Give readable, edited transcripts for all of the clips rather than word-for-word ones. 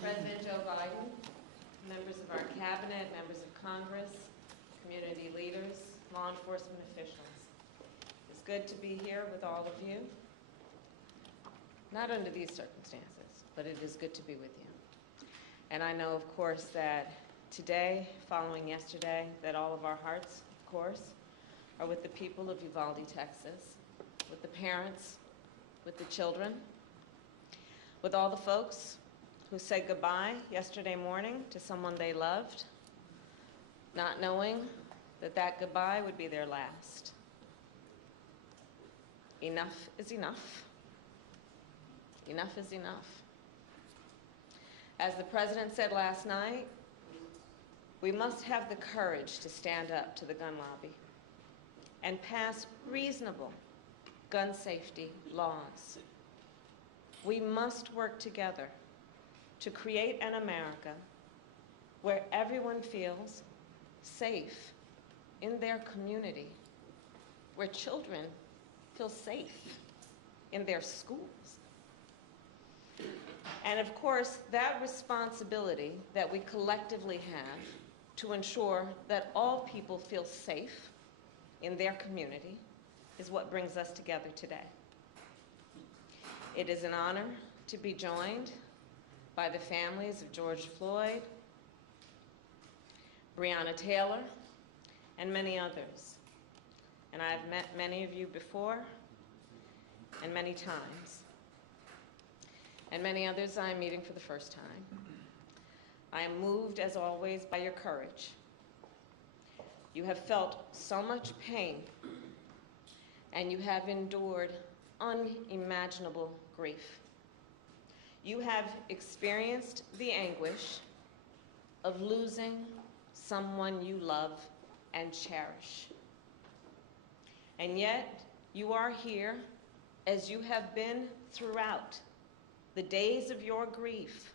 President Joe Biden, members of our cabinet, members of Congress, community leaders, law enforcement officials. It's good to be here with all of you. Not under these circumstances, but it is good to be with you. And I know, of course, that today, following yesterday, that all of our hearts, of course, are with the people of Uvalde, Texas, with the parents, with the children, with all the folks who said goodbye yesterday morning to someone they loved, not knowing that that goodbye would be their last. Enough is enough. Enough is enough. As the President said last night, we must have the courage to stand up to the gun lobby and pass reasonable gun safety laws. We must work together to create an America where everyone feels safe in their community, where children feel safe in their schools. And of course, that responsibility that we collectively have to ensure that all people feel safe in their community is what brings us together today. It is an honor to be joined by the families of George Floyd, Breonna Taylor, and many others. And I have met many of you before, and many times. And many others I am meeting for the first time. I am moved, as always, by your courage. You have felt so much pain, and you have endured unimaginable grief. You have experienced the anguish of losing someone you love and cherish. And yet, you are here, as you have been throughout the days of your grief,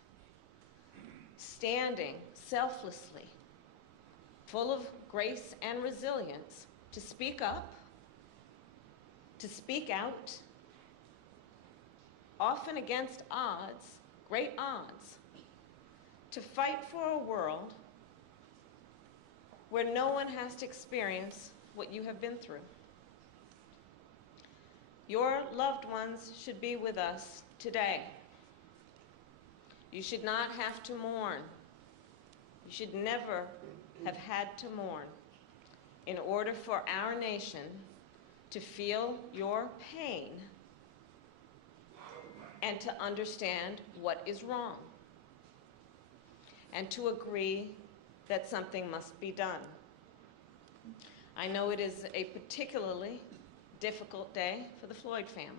standing selflessly, full of grace and resilience, to speak up, to speak out, often against odds, great odds, to fight for a world where no one has to experience what you have been through. Your loved ones should be with us today. You should not have to mourn. You should never have had to mourn in order for our nation to feel your pain and to understand what is wrong and to agree that something must be done. I know it is a particularly difficult day for the Floyd family.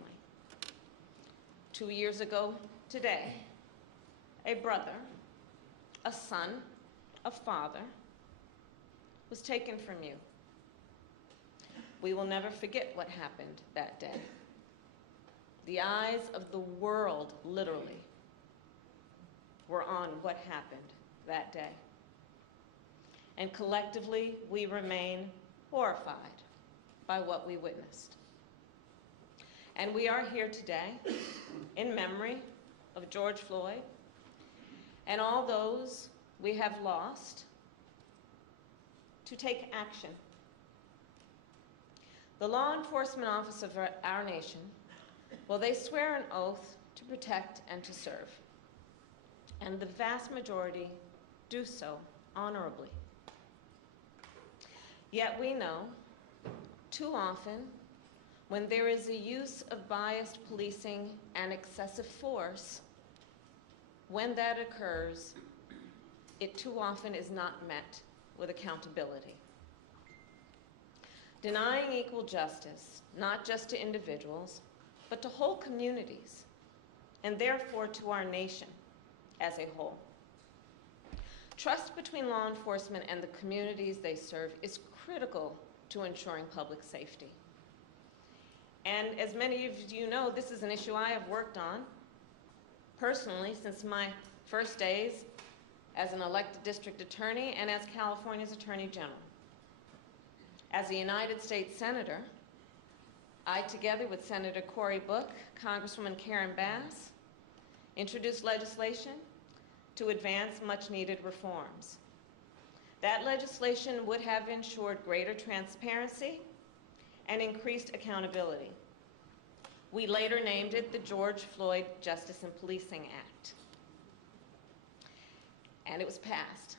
2 years ago today, a brother, a son, a father was taken from you. We will never forget what happened that day. The eyes of the world, literally, were on what happened that day. And collectively, we remain horrified by what we witnessed. And we are here today in memory of George Floyd and all those we have lost to take action. The law enforcement officers of our nation, well, they swear an oath to protect and to serve. And the vast majority do so honorably. Yet we know, too often, when there is a use of biased policing and excessive force, when that occurs, it too often is not met with accountability. Denying equal justice, not just to individuals, but to whole communities, and therefore to our nation as a whole. Trust between law enforcement and the communities they serve is critical to ensuring public safety. And as many of you know, this is an issue I have worked on personally since my first days as an elected district attorney and as California's Attorney General. As a United States Senator, I, together with Senator Cory Book, Congresswoman Karen Bass, introduced legislation to advance much-needed reforms. That legislation would have ensured greater transparency and increased accountability. We later named it the George Floyd Justice and Policing Act. And it was passed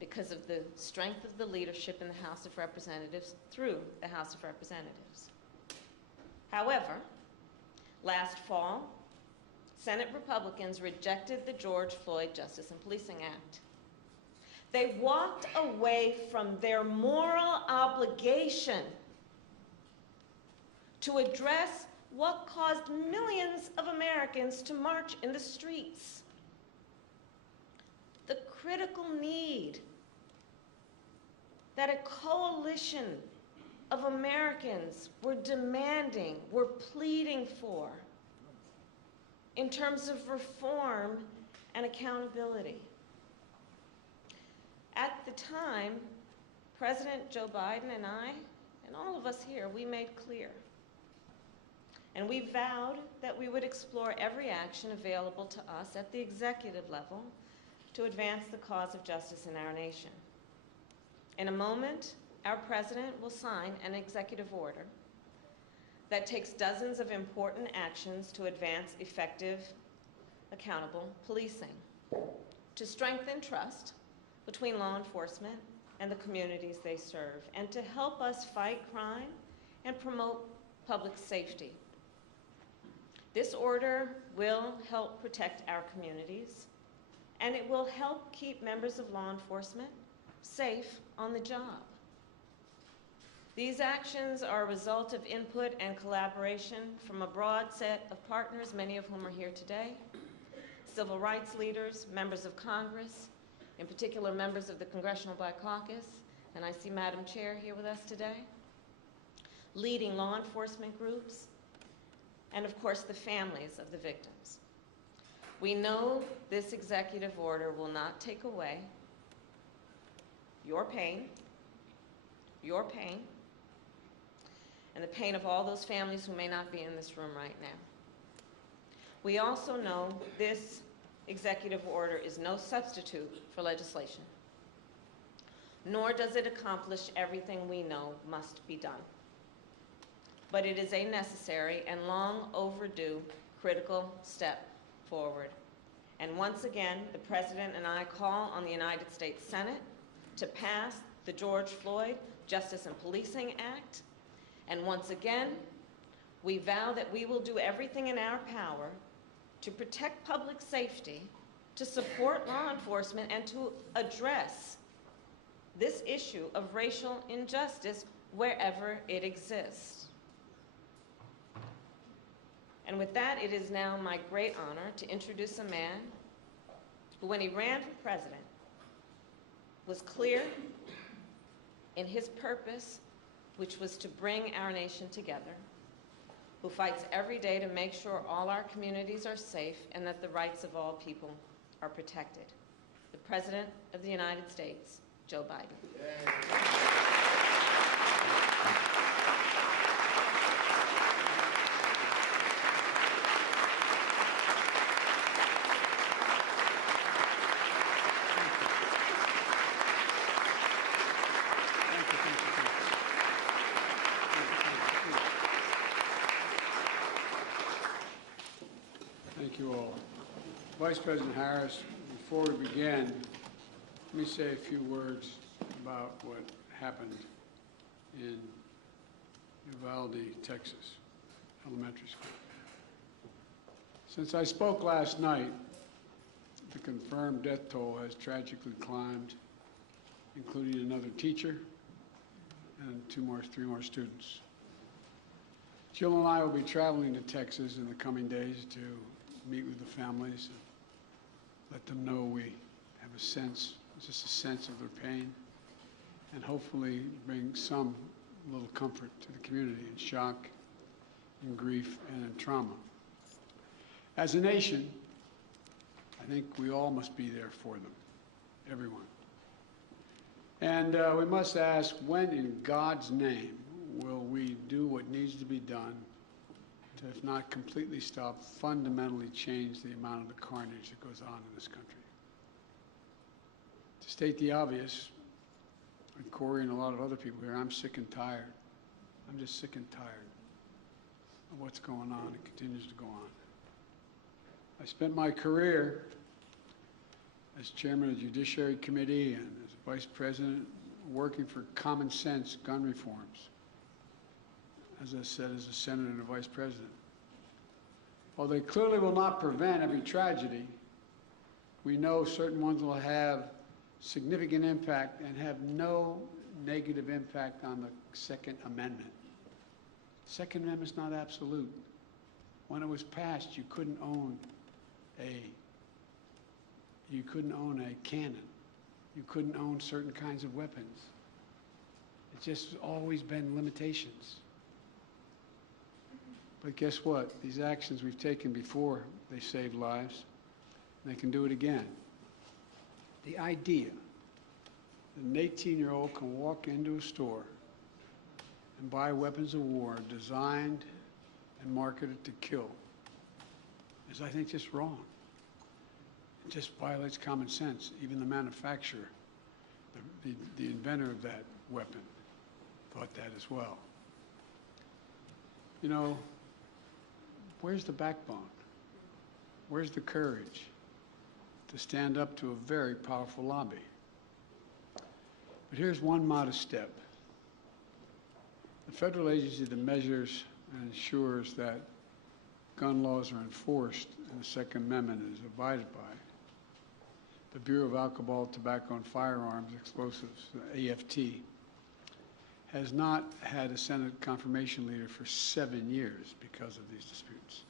because of the strength of the leadership in the House of Representatives through the House of Representatives. However, last fall, Senate Republicans rejected the George Floyd Justice and Policing Act. They walked away from their moral obligation to address what caused millions of Americans to march in the streets. The critical need that a coalition of Americans were demanding, were pleading for in terms of reform and accountability. At the time, President Joe Biden and I, and all of us here, we made clear, and we vowed that we would explore every action available to us at the executive level to advance the cause of justice in our nation. In a moment, our president will sign an executive order that takes dozens of important actions to advance effective, accountable policing, to strengthen trust between law enforcement and the communities they serve, and to help us fight crime and promote public safety. This order will help protect our communities, and it will help keep members of law enforcement safe on the job. These actions are a result of input and collaboration from a broad set of partners, many of whom are here today, civil rights leaders, members of Congress, in particular members of the Congressional Black Caucus, and I see Madam Chair here with us today, leading law enforcement groups, and of course the families of the victims. We know this executive order will not take away your pain, and the pain of all those families who may not be in this room right now. We also know this executive order is no substitute for legislation, nor does it accomplish everything we know must be done. But it is a necessary and long overdue critical step forward. And once again, the President and I call on the United States Senate to pass the George Floyd Justice and Policing Act. And once again, we vow that we will do everything in our power to protect public safety, to support law enforcement, and to address this issue of racial injustice wherever it exists. And with that, it is now my great honor to introduce a man who, when he ran for president, was clear in his purpose, which was to bring our nation together, who fights every day to make sure all our communities are safe and that the rights of all people are protected. The President of the United States, Joe Biden. Thank you all. Vice President Harris, before we begin, let me say a few words about what happened in Uvalde, Texas, elementary school. Since I spoke last night, the confirmed death toll has tragically climbed, including another teacher and three more students. Jill and I will be traveling to Texas in the coming days to meet with the families and let them know we have a sense, just a sense of their pain, and hopefully bring some little comfort to the community in shock, in grief, and in trauma. As a nation, I think we all must be there for them, everyone. And we must ask, when in God's name will we do what needs to be done to, if not completely stop, fundamentally change the amount of the carnage that goes on in this country? To state the obvious, and Corey and a lot of other people here, I'm sick and tired. I'm just sick and tired of what's going on and continues to go on. I spent my career as chairman of the Judiciary Committee and as vice president working for common sense gun reforms. As I said, as a senator and a vice president. While they clearly will not prevent every tragedy, we know certain ones will have significant impact and have no negative impact on the Second Amendment. Second Amendment is not absolute. When it was passed, you couldn't own a cannon. You couldn't own certain kinds of weapons. It's just always been limitations. But guess what? These actions we've taken before, they saved lives. And they can do it again. The idea that an 18-year-old can walk into a store and buy weapons of war designed and marketed to kill is, I think, just wrong. It just violates common sense. Even the manufacturer, the inventor of that weapon, thought that as well. You know, where's the backbone? Where's the courage to stand up to a very powerful lobby? But here's one modest step. The federal agency that measures and ensures that gun laws are enforced and the Second Amendment is abided by, the Bureau of Alcohol, Tobacco, and Firearms Explosives, AFT, has not had a Senate confirmation leader for 7 years because of these disputes.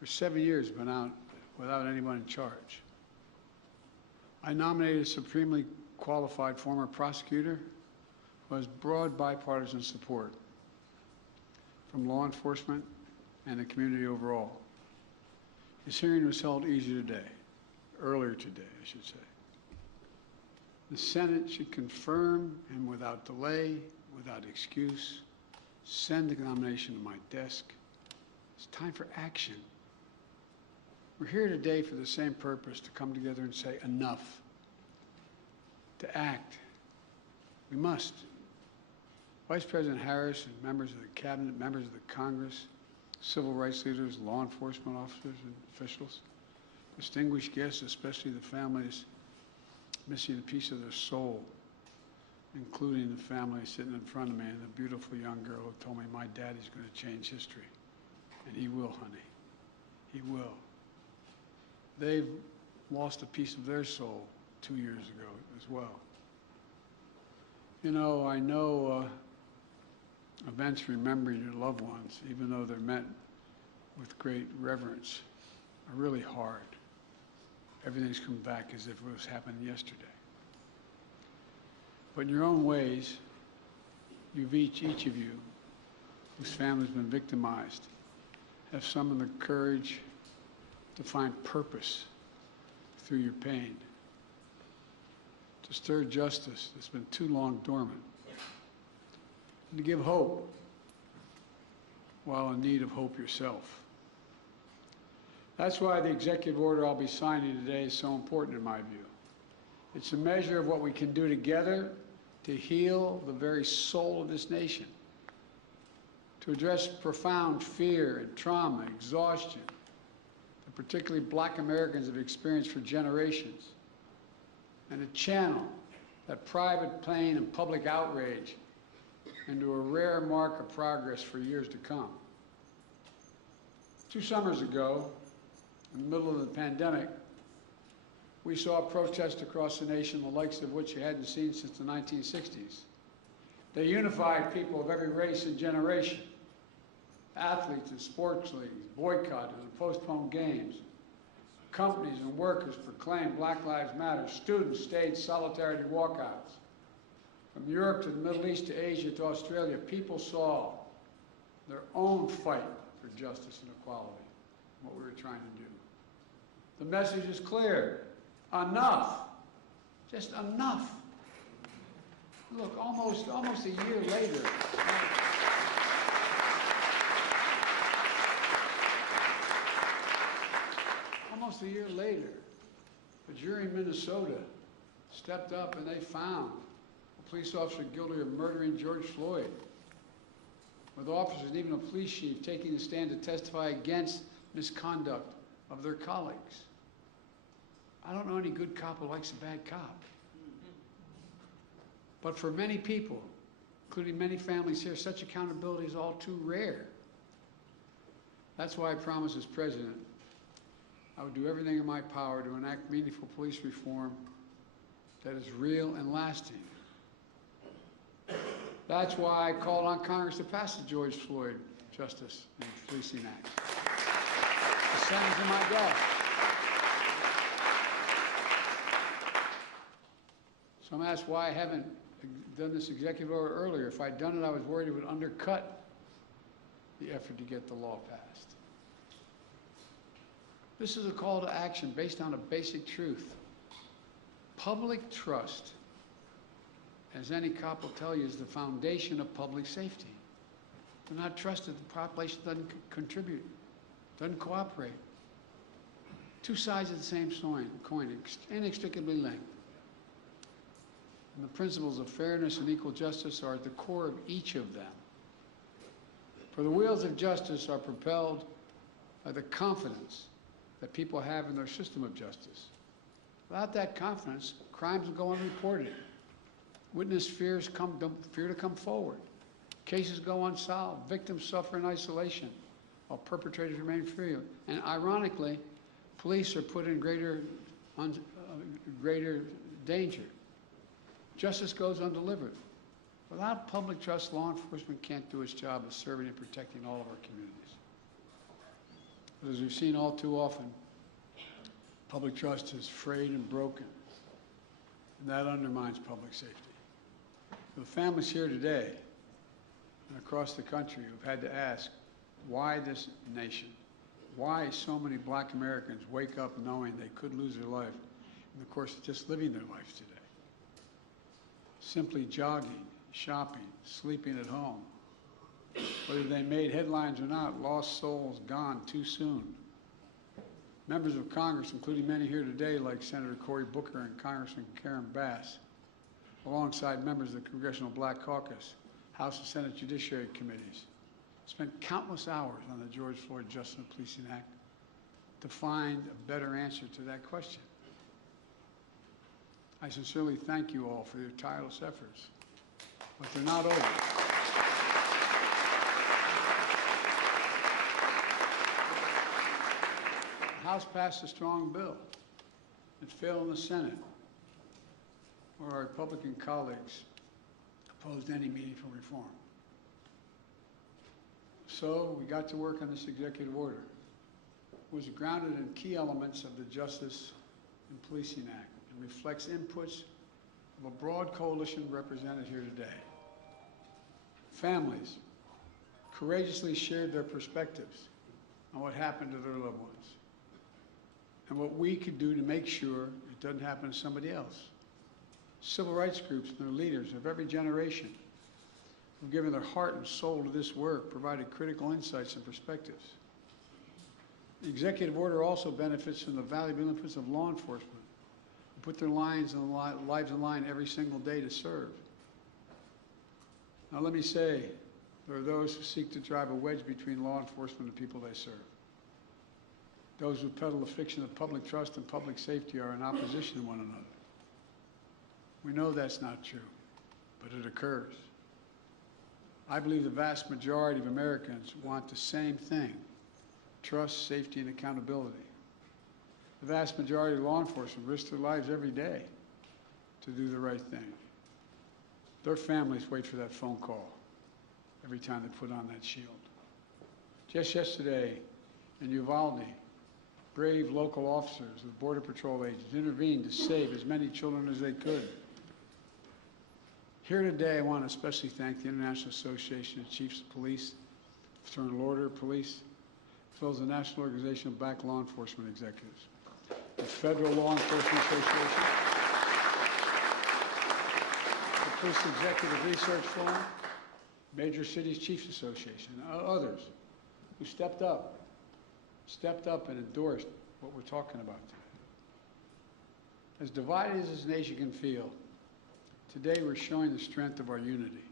For 7 years, been out without anyone in charge. I nominated a supremely qualified former prosecutor who has broad bipartisan support from law enforcement and the community overall. His hearing was held earlier today, I should say. The Senate should confirm and without delay, without excuse, send the nomination to my desk. It's time for action. We're here today for the same purpose, to come together and say enough, to act. We must. Vice President Harris and members of the cabinet, members of the Congress, civil rights leaders, law enforcement officers and officials, distinguished guests, especially the families missing a piece of their soul, including the family sitting in front of me and the beautiful young girl who told me, my daddy's going to change history. And he will, honey. He will. They've lost a piece of their soul 2 years ago as well. You know, I know events remembering your loved ones, even though they're met with great reverence, are really hard. Everything's come back as if it was happening yesterday. But in your own ways, you've each of you, whose family's been victimized, have summoned the courage to find purpose through your pain, to stir justice that's been too long dormant, and to give hope while in need of hope yourself. That's why the executive order I'll be signing today is so important in my view. It's a measure of what we can do together to heal the very soul of this nation, to address profound fear and trauma, exhaustion, that particularly Black Americans have experienced for generations, and to channel that private pain and public outrage into a rare mark of progress for years to come. 2 summers ago, in the middle of the pandemic, we saw protests across the nation, the likes of which you hadn't seen since the 1960s. They unified people of every race and generation. Athletes and sports leagues boycotted and postponed games. Companies and workers proclaimed Black Lives Matter. Students staged solidarity walkouts. From Europe to the Middle East to Asia to Australia, people saw their own fight for justice and equality, what we were trying to do. The message is clear. Enough. Just enough. Look, almost a year later. Almost a year later, a jury in Minnesota stepped up and they found a police officer guilty of murdering George Floyd, with officers and even a police chief taking the stand to testify against misconduct of their colleagues. I don't know any good cop who likes a bad cop. But for many people, including many families here, such accountability is all too rare. That's why I promised as president I would do everything in my power to enact meaningful police reform that is real and lasting. That's why I called on Congress to pass the George Floyd Justice and Policing Act. The Senate's in my desk. So I'm asked why I haven't done this executive order earlier. If I'd done it, I was worried it would undercut the effort to get the law passed. This is a call to action based on a basic truth. Public trust, as any cop will tell you, is the foundation of public safety. If they're not trusted, the population doesn't contribute, doesn't cooperate. Two sides of the same coin, inextricably linked. And the principles of fairness and equal justice are at the core of each of them. For the wheels of justice are propelled by the confidence that people have in their system of justice. Without that confidence, crimes will go unreported. Witness fear to come forward. Cases go unsolved. Victims suffer in isolation while perpetrators remain free. And ironically, police are put in greater danger. Justice goes undelivered. Without public trust, law enforcement can't do its job of serving and protecting all of our communities. But as we've seen all too often, public trust is frayed and broken, and that undermines public safety. For the families here today and across the country who've had to ask, why this nation? Why so many black Americans wake up knowing they could lose their life in the course of just living their lives today? Simply jogging, shopping, sleeping at home. Whether they made headlines or not, lost souls gone too soon. Members of Congress, including many here today, like Senator Cory Booker and Congressman Karen Bass, alongside members of the Congressional Black Caucus, House and Senate Judiciary Committees, spent countless hours on the George Floyd Justice and Policing Act to find a better answer to that question. I sincerely thank you all for your tireless efforts, but they're not over. The House passed a strong bill. It failed in the Senate, where our Republican colleagues opposed any meaningful reform. So we got to work on this executive order. It was grounded in key elements of the Justice and Policing Act. Reflects inputs of a broad coalition represented here today. Families courageously shared their perspectives on what happened to their loved ones and what we could do to make sure it doesn't happen to somebody else. Civil rights groups and their leaders of every generation who've given their heart and soul to this work provided critical insights and perspectives. The executive order also benefits from the valuable inputs of law enforcement, put their lives in line every single day to serve. Now let me say, there are those who seek to drive a wedge between law enforcement and the people they serve. Those who peddle the fiction of public trust and public safety are in opposition to one another. We know that's not true, but it occurs. I believe the vast majority of Americans want the same thing: trust, safety, and accountability. The vast majority of law enforcement risk their lives every day to do the right thing. Their families wait for that phone call every time they put on that shield. Just yesterday in Uvalde, brave local officers with Border Patrol agents intervened to save as many children as they could. Here today, I want to especially thank the International Association of Chiefs of Police, Fraternal Order of Police, as well as the National Organization of Black Law Enforcement Executives, the Federal Law Enforcement Association, the Police Executive Research Forum, Major Cities Chiefs Association, and others who stepped up and endorsed what we're talking about today. As divided as this nation can feel, today we're showing the strength of our unity.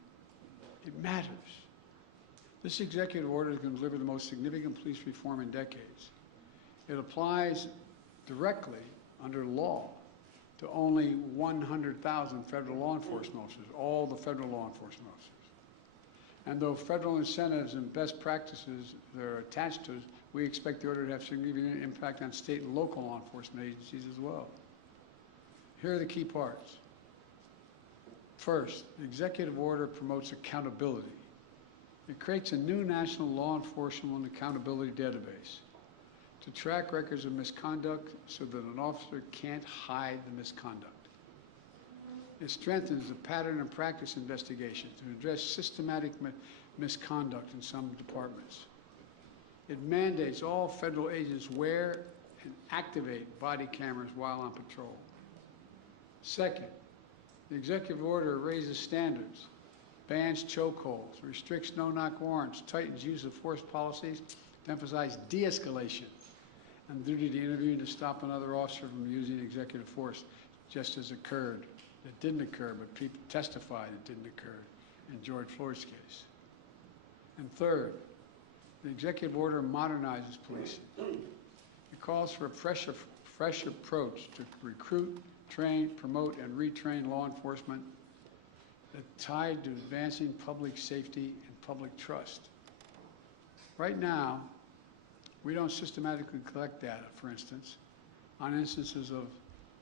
It matters. This executive order is going to deliver the most significant police reform in decades. It applies directly under law to only 100,000 federal law enforcement officers, all the federal law enforcement officers. And though federal incentives and best practices that are attached to it, we expect the order to have significant impact on state and local law enforcement agencies as well. Here are the key parts. First, the executive order promotes accountability. It creates a new national law enforcement and accountability database to track records of misconduct so that an officer can't hide the misconduct. It strengthens the pattern and practice investigation to address systematic misconduct in some departments. It mandates all federal agents wear and activate body cameras while on patrol. Second, the executive order raises standards, bans chokeholds, restricts no-knock warrants, tightens use of force policies to emphasize de-escalation and duty to intervene to stop another officer from using executive force, just as occurred. It didn't occur, but people testified it didn't occur in George Floyd's case. And third, the executive order modernizes policing. It calls for a fresh approach to recruit, train, promote, and retrain law enforcement that's tied to advancing public safety and public trust. Right now, we don't systematically collect data, for instance, on instances of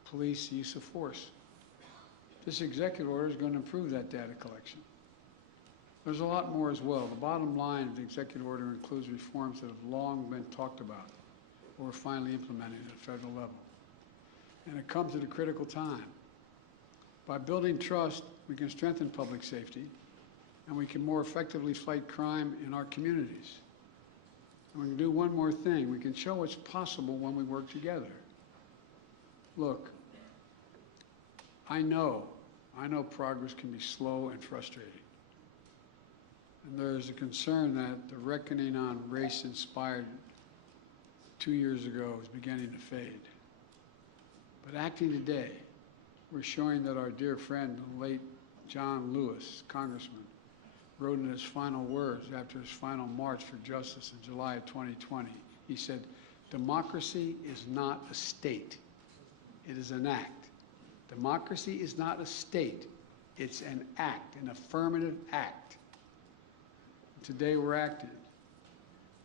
police use of force. This executive order is going to improve that data collection. There's a lot more as well. The bottom line of the executive order includes reforms that have long been talked about or are finally implemented at a federal level. And it comes at a critical time. By building trust, we can strengthen public safety, and we can more effectively fight crime in our communities. And we can do one more thing. We can show what's possible when we work together. Look, I know progress can be slow and frustrating. And there's a concern that the reckoning on race inspired 2 years ago is beginning to fade. But acting today, we're showing that our dear friend, the late John Lewis, Congressman, wrote in his final words after his final march for justice in July of 2020. He said, "Democracy is not a state, it is an act. Democracy is not a state, it's an act, an affirmative act." Today we're acting.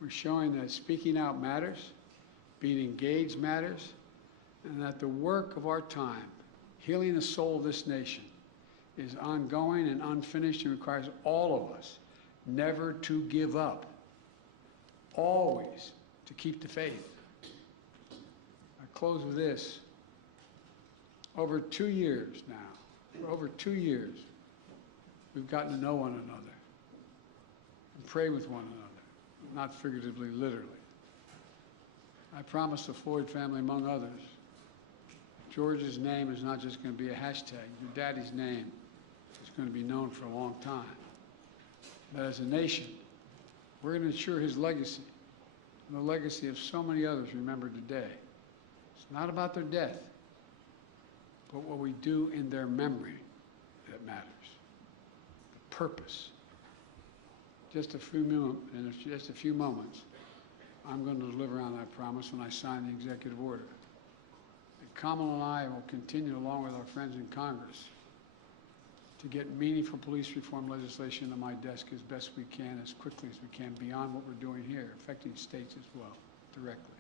We're showing that speaking out matters, being engaged matters, and that the work of our time, healing the soul of this nation, is ongoing and unfinished and requires all of us never to give up, always to keep the faith. I close with this. Over 2 years now, for over 2 years, we've gotten to know one another and pray with one another, not figuratively, literally. I promise the Floyd family, among others, George's name is not just going to be a hashtag. Your daddy's name is going to be known for a long time. But as a nation, we're going to ensure his legacy and the legacy of so many others remembered today. It's not about their death, but what we do in their memory that matters. The purpose. In just a few moments, I'm going to deliver on that promise when I sign the executive order. And Kamala and I will continue, along with our friends in Congress, to get meaningful police reform legislation to my desk as best we can, as quickly as we can, beyond what we're doing here, affecting states as well, directly.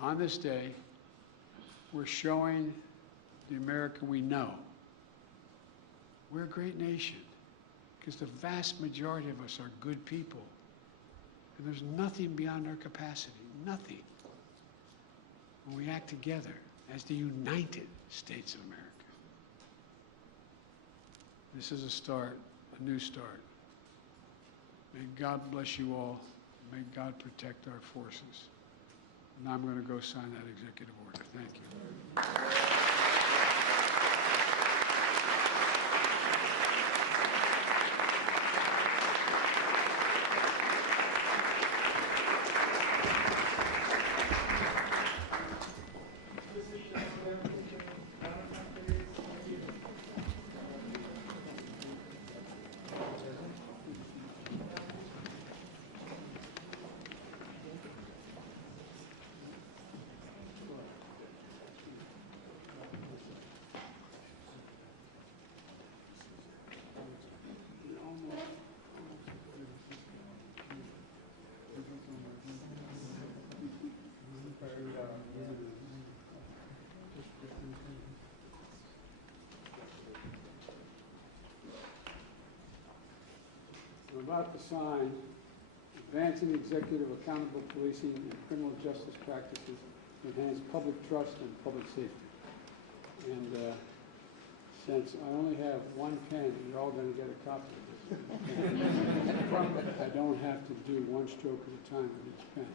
On this day, we're showing the America we know we're a great nation, because the vast majority of us are good people. And there's nothing beyond our capacity, nothing, when we act together as the United States of America. This is a start, a new start. May God bless you all. May God protect our forces. And I'm going to go sign that executive order. Thank you. about to sign Advancing Executive Accountable Policing and Criminal Justice Practices to Enhance Public Trust and Public Safety. And since I only have one pen, you're all going to get a copy of this. I don't have to do one stroke at a time with each pen.